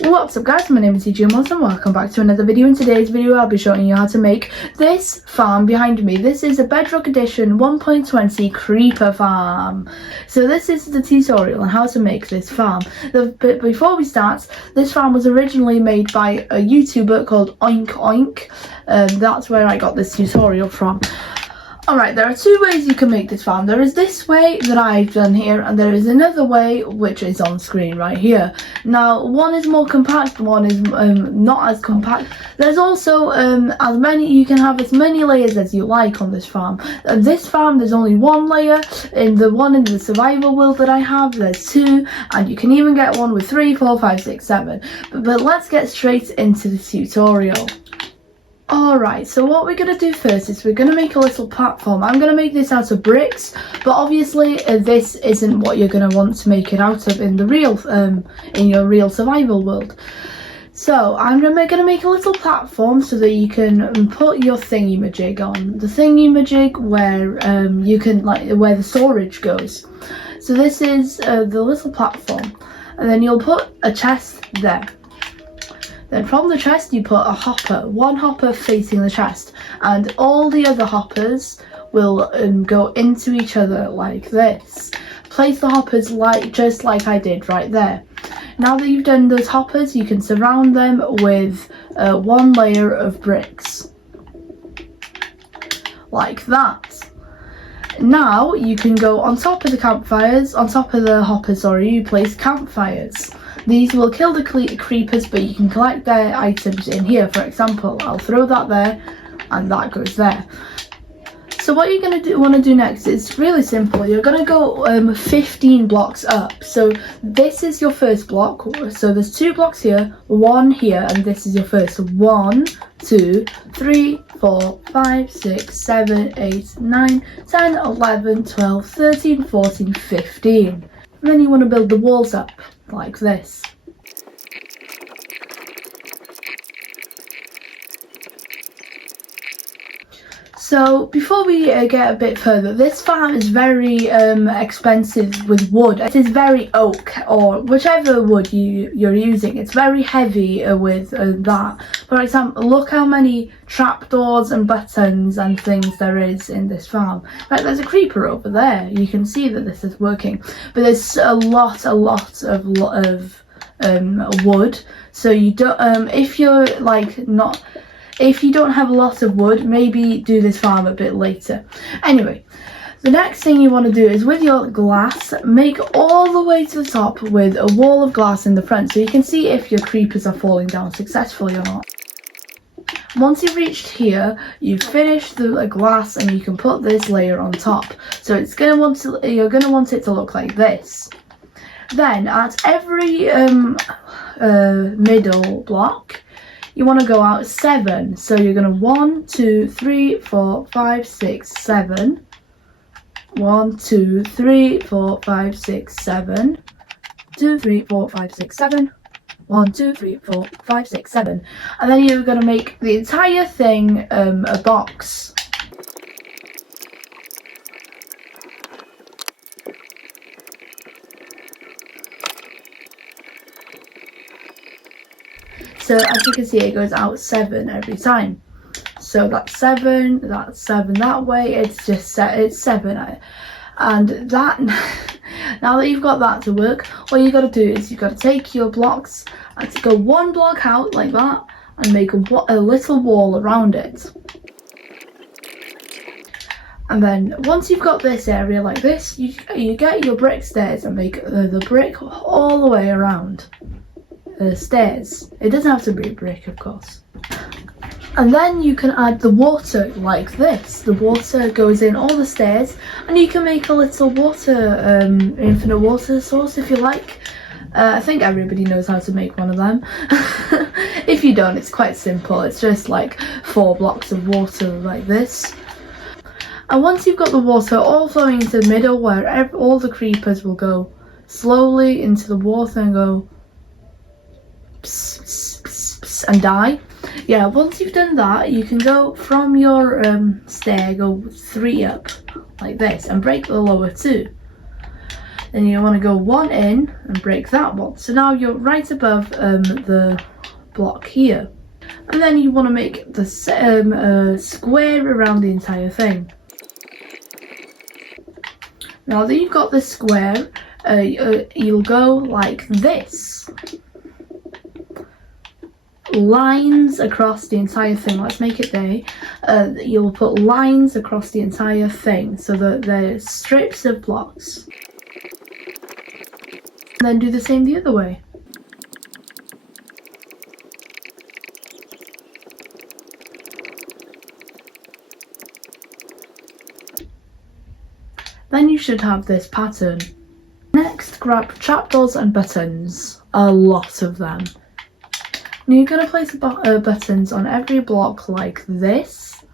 What's up guys, my name is TGMOS and welcome back to another video. In today's video I'll be showing you how to make this farm behind me. This is a Bedrock Edition 1.20 creeper farm. So this is the tutorial on how to make this farm. But before we start, this farm was originally made by a YouTuber called Oink Oink. That's where I got this tutorial from. Alright, there are two ways you can make this farm. There is this way that I've done here, and there is another way which is on screen right here. Now, one is more compact, one is not as compact. There's also you can have as many layers as you like on this farm. This farm, there's only one layer. In the one in the survival world that I have, there's two, and you can even get one with 3, 4, 5, 6, 7. But let's get straight into the tutorial. Alright, so what we're going to do first is we're going to make a little platform. I'm going to make this out of bricks, but obviously this isn't what you're going to want to make it out of in the real, in your real survival world. So I'm going to make a little platform so that you can put your thingy-majig on. The thingy-majig where you can, where the storage goes. So this is the little platform, and then you'll put a chest there. Then from the chest you put a hopper, one hopper facing the chest, and all the other hoppers will go into each other like this. Place the hoppers just like I did right there. Now that you've done those hoppers, you can surround them with one layer of bricks. Like that. Now you can go on top of the campfires, on top of the hoppers, sorry, you place campfires. These will kill the creepers, but you can collect their items in here. For example, I'll throw that there, and that goes there. So what you're going to want to do next is really simple. You're going to go 15 blocks up. So this is your first block. So there's 2 blocks here, 1 here, and this is your first. So 1, 2, 3, 4, 5, 6, 7, 8, 9, 10, 11, 12, 13, 14, 15. And then you want to build the walls up like this. So before we get a bit further, this farm is very expensive with wood. It is very oak, or whichever wood you're using. It's very heavy with that. For example, look how many trapdoors and buttons and things there is in this farm. Right, there's a creeper over there. You can see that this is working, but there's a lot of wood. So you don't if you don't have a lot of wood, maybe do this farm a bit later. Anyway, the next thing you want to do is with your glass, make all the way to the top with a wall of glass in the front so you can see if your creepers are falling down successfully or not. Once you've reached here, you've finished the glass and you can put this layer on top. So you're going to want it to look like this. Then at every middle block, you want to go out 7. So you're going to 1, 2, 3, 4, 5, 6, 7. 1, 2, 3, 4, 5, 6, 7. 2, 3, 4, 5, 6, 7. 1, 2, 3, 4, 5, 6, 7. And then you're going to make the entire thing a box. So as you can see, it goes out 7 every time. So that's 7, that's 7 that way. It's just it's 7, and that. Now that you've got that to work, what you got to do is you've got to take your blocks and to go 1 block out like that, and make a little wall around it. And then once you've got this area like this, you get your brick stairs and make the brick all the way around. The stairs. It doesn't have to be brick, of course. And then you can add the water like this. The water goes in all the stairs, and you can make a little water, infinite water source if you like. I think everybody knows how to make one of them. If you don't, it's quite simple. It's just like 4 blocks of water like this. And once you've got the water all flowing into the middle, where all the creepers will go slowly into the water and go and die. Yeah, once you've done that, you can go from your stair, go 3 up like this, and break the lower 2. Then you want to go one in and break that one. So now you're right above the block here. And then you want to make the square around the entire thing. Now that you've got the square, you'll go like this. Lines across the entire thing. Let's make it day. You'll put lines across the entire thing so that they're strips of blocks. And then do the same the other way. Then you should have this pattern. Next, grab trapdoors and buttons. A lot of them. Now you're going to place buttons on every block like this.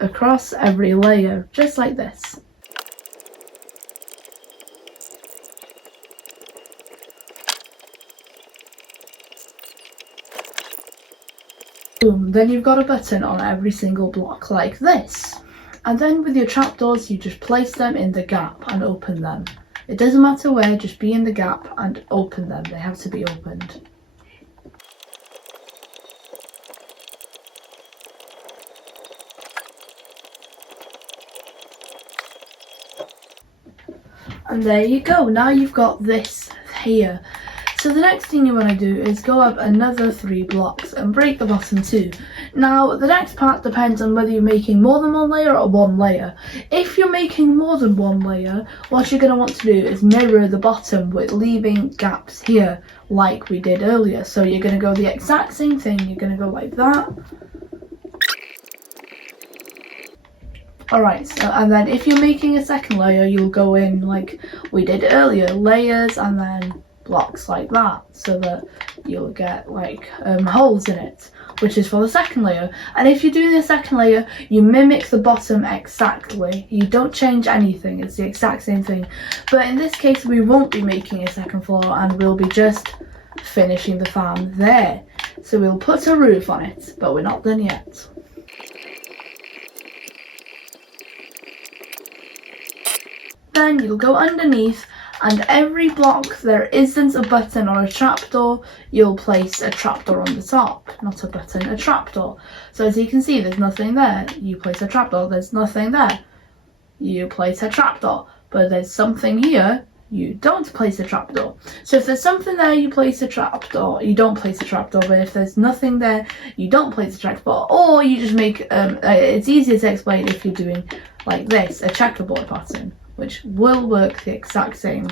Across every layer, just like this. Boom, then you've got a button on every single block like this. And then with your trapdoors, you just place them in the gap and open them. It doesn't matter where, just be in the gap and open them. They have to be opened. And there you go. Now you've got this here. So the next thing you want to do is go up another 3 blocks and break the bottom 2. Now the next part depends on whether you're making more than one layer or one layer. If you're making more than one layer, what you're going to want to do is mirror the bottom with leaving gaps here like we did earlier. So you're going to go the exact same thing. You're going to go like that. Alright, so and then if you're making a second layer, you'll go in like we did earlier, layers and then blocks like that, so that you'll get like holes in it, which is for the second layer. And if you're doing the second layer, you mimic the bottom exactly. You don't change anything, it's the exact same thing. But in this case, we won't be making a second floor and we'll be just finishing the farm there. So we'll put a roof on it, but we're not done yet. Then you'll go underneath, and every block there isn't a button or a trapdoor, you'll place a trapdoor on the top. Not a button, a trapdoor. So as you can see, there's nothing there. You place a trapdoor, there's nothing there. You place a trapdoor, but there's something here, you don't place a trapdoor. So if there's something there, you place a trapdoor. You don't place a trapdoor, but if there's nothing there, you don't place a trapdoor. Or you just make, it's easier to explain if you're doing like this, a checkerboard pattern, which will work the exact same.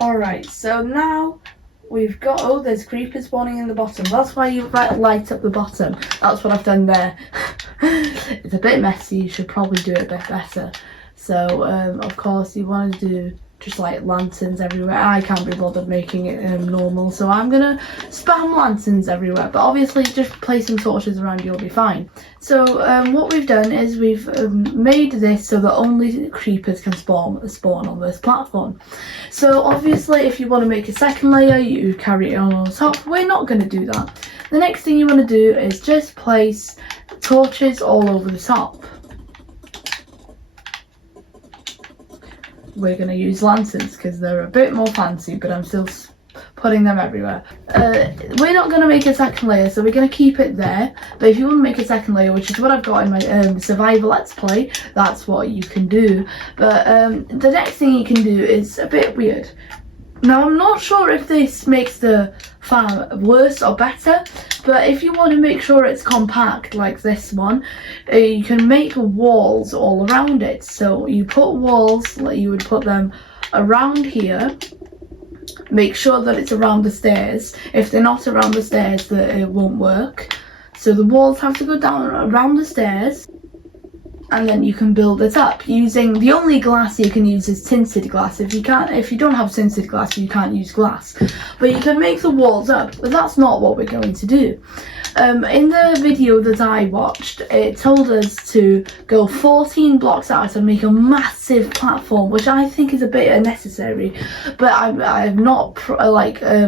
Alright, so now we've got, oh, there's creepers spawning in the bottom. That's why you light up the bottom. That's what I've done there. It's a bit messy, you should probably do it a bit better. So, of course, you want to do just like lanterns everywhere. I can't be bothered making it normal, so I'm going to spam lanterns everywhere. But obviously, just place some torches around, you'll be fine. So, what we've done is we've made this so that only creepers can spawn on this platform. So, obviously, if you want to make a second layer, you carry it on top. We're not going to do that. The next thing you want to do is just place torches all over the top. We're going to use lanterns because they're a bit more fancy, but I'm still putting them everywhere. We're not going to make a second layer, so we're going to keep it there. But if you want to make a second layer, which is what I've got in my survival let's play, that's what you can do. But the next thing you can do is a bit weird. Now, I'm not sure if this makes the farm worse or better, but if you want to make sure it's compact like this one, you can make walls all around it. So you put walls, like you would put them around here. Make sure that it's around the stairs. If they're not around the stairs, it won't work. So the walls have to go down around the stairs. and then you can build it up using the only glass you can use is tinted glass. If you don't have tinted glass, you can't use glass, but you can make the walls up. But that's not what we're going to do. In the video that I watched, it told us to go 14 blocks out and make a massive platform, which I think is a bit unnecessary, but I've not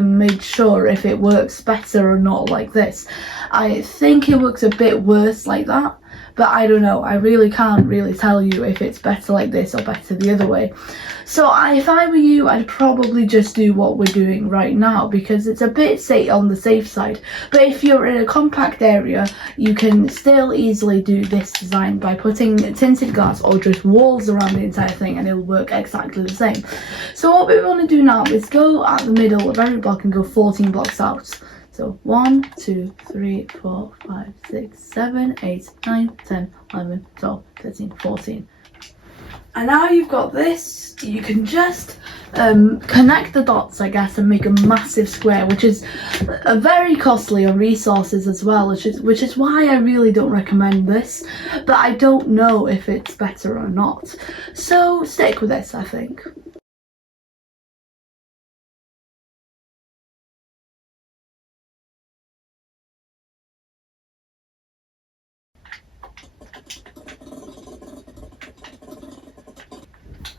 made sure if it works better or not like this. I think it works a bit worse like that, but I don't know. I really can't really tell you if it's better like this or better the other way. So if I were you, I'd probably just do what we're doing right now, because it's a bit on the safe side. But if you're in a compact area, you can still easily do this design by putting tinted glass or just walls around the entire thing, and it'll work exactly the same. So what we want to do now is go at the middle of every block and go 14 blocks out. So 1, 2, 3, 4, 5, 6, 7, 8, 9, 10, 11, 12, 13, 14. And now you've got this, you can just connect the dots, I guess, and make a massive square, which is very costly on resources as well, which is why I really don't recommend this, but I don't know if it's better or not. So stick with this, I think.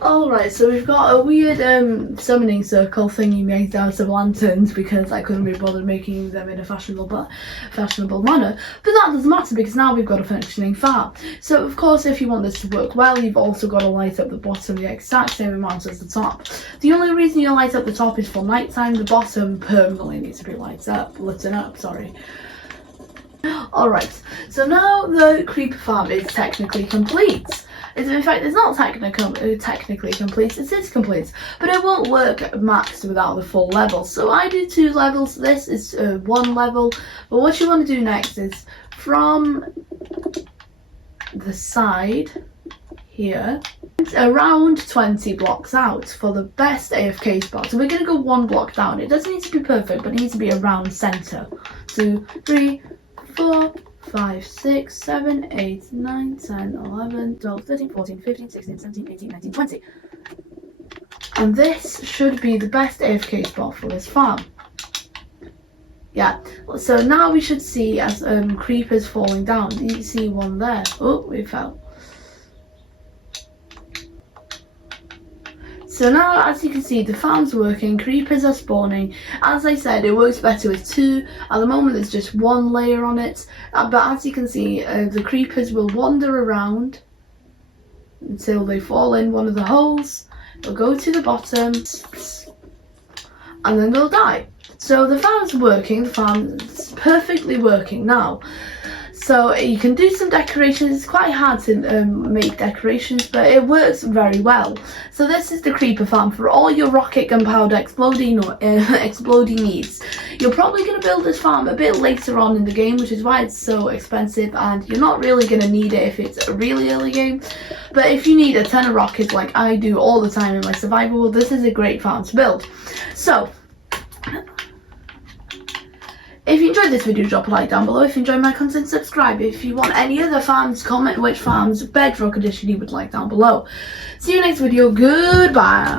Alright, so we've got a weird summoning circle thing you made out of lanterns, because I couldn't be bothered making them in a fashionable manner. But that doesn't matter, because now we've got a functioning farm. So of course, if you want this to work well, you've also got to light up the bottom the exact same amount as the top. The only reason you light up the top is for nighttime. The bottom permanently needs to be lit up. Alright, so now the creeper farm is technically complete. In fact, it's not technically complete, it is complete, but it won't work maxed without the full level. So I do 2 levels, this is 1 level, but what you want to do next is from the side here, around 20 blocks out for the best AFK spot. So we're going to go 1 block down. It doesn't need to be perfect, but it needs to be around center. 2, 3, 4, 5, 6, 7, 8, 9, 10, 11, 12, 13, 14, 15, 16, 17, 18, 19, 20. And this should be the best AFK spot for this farm. Yeah, so now we should see as creepers falling down. You see one there. Oh, we fell. So now, as you can see, the farm's working, creepers are spawning. As I said, it works better with 2. At the moment, there's just 1 layer on it. But as you can see, the creepers will wander around until they fall in one of the holes. They'll go to the bottom, and then they'll die. So the farm's working, the farm's perfectly working now. So you can do some decorations. It's quite hard to make decorations, but it works very well. So this is the creeper farm for all your rocket, gunpowder, exploding needs. You're probably going to build this farm a bit later on in the game, which is why it's so expensive, and you're not really going to need it if it's a really early game. But if you need a ton of rockets like I do all the time in my survival world, this is a great farm to build. So if you enjoyed this video, drop a like down below. If you enjoyed my content, subscribe. If you want any other farms, comment which farms Bedrock edition you would like down below. See you next video. Goodbye.